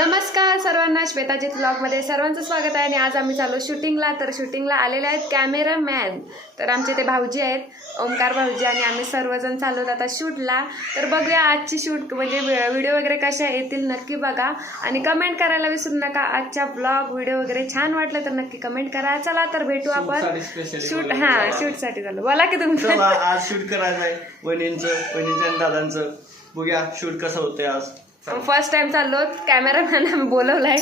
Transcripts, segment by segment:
नमस्कार सर्वांना श्वेताजीत ब्लॉगमध्ये सर्वांचं स्वागत आहे आणि आज आम्ही चालू शूटिंगला. तर शूटिंगला आलेले आहेत कॅमेरामॅन. तर आमचे ते भाऊजी आहेत ओमकार भाऊजी आणि आम्ही सर्वजण चालू आता शूटला. तर बघूया आजची शूट म्हणजे व्हिडिओ वगैरे कशा येतील नक्की बघा. आणि कमेंट करायला विसरू नका आजच्या ब्लॉग व्हिडिओ वगैरे छान वाटलं तर नक्की कमेंट करा. चला तर भेटू आपण. शूट हां. शूटसाठी चालू. बोला की तुमचं आज शूट करायचं आहे दादांचं. बघूया शूट कसं होतंय आज. फर्स्ट टाइम चाललो कॅमेरामॅन आम्ही बोलवलाय.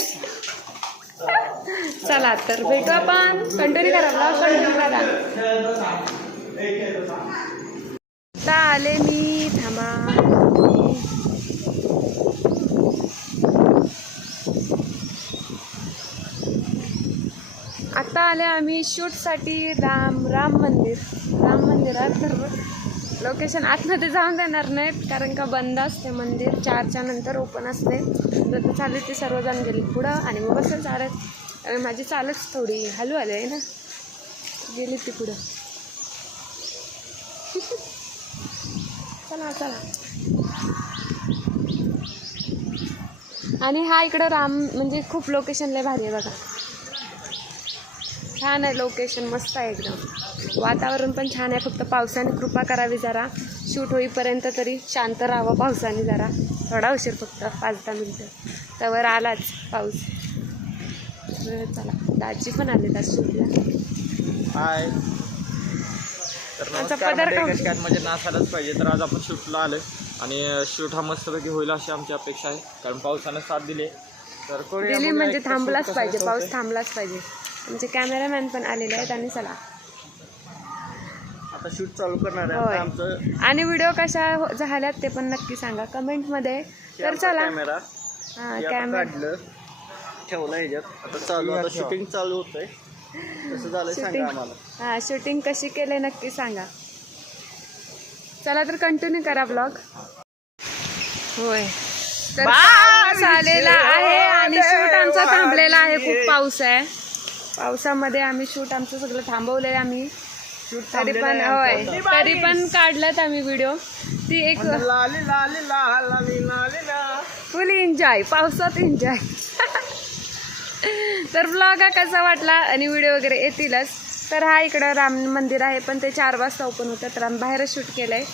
चला तर भेटू आपण. कंटिन्यू करा ब्लॉग कंटिन्यू करा. आले मी थांबा. आता आले आम्ही शूटसाठी राम राम मंदिर. राम मंदिरात सर्व लोकेशन आतमध्ये जाऊन देणार नाहीत कारण का बंद असते मंदिर. चारच्या नंतर ओपन असते. तर चालू ते सर्वजण गेले पुढं आणि मग बसेल चालत माझी चालच थोडी हलू आली आहे ना. गेली ती पुढं. चला चला. आणि हा इकडं राम म्हणजे खूप लोकेशन लय भारी आहे बघा. छान आहे लोकेशन मस्त आहे एकदम. वातावरण पण छान आहे फक्त पावसाने कृपा करावी जरा. शूट होईपर्यंत तरी शांत राहावं पावसाने जरा. थोडा उशीर फक्त पाच दहा मिनटं. त्यावर आलाच पाऊस. चला दाजी पण आले त्या शूटला. हाय. तर म्हणजे नासायलाच पाहिजे तर आज आपण शूटला आलोय. आणि शूट हा मस्तपैकी होईल अशी आमची अपेक्षा आहे. कारण पावसानं साथ दिले तर दिली म्हणजे थांबलाच पाहिजे पाऊस. थांबलाच पाहिजे. आमचे कॅमेरामॅन पण आलेले आहेत आणि चला. आता शूट चालू करणार आहे. होय. आता आमचं आणि व्हिडिओ कशा हो- झाल्यात ते पण नक्की सांगा. कमेंटमध्ये. तर चला. कॅमेरा. हां कॅमेरा. काढलं. ठेवलं ह्याच्यात. आता चालू आता शूटिंग चालू होतंय. कसं झालंय सांगा Shooting. आम्हाला. हा शूटिंग कशी केले नक्की सांगा. चला तर कंटिन्यू करा ब्लॉग होय. तर पाऊस आलेला आहे आणि शूट आमचा थांबलेला आहे. खूप पाऊस आहे. पावसामध्ये आम्ही शूट आमचं सगळं थांबवलंय आम्ही. तरी पण होय तरी पण काढलात आम्ही व्हिडिओ ती एक फुल एन्जॉय पावसात एन्जॉय तर ब्लॉग हा कसा वाटला आणि व्हिडिओ वगैरे येतीलच. तर हा इकडं राम मंदिर आहे पण ते चार वाजता ओपन होतं तर आम्ही बाहेरच शूट केलं आहे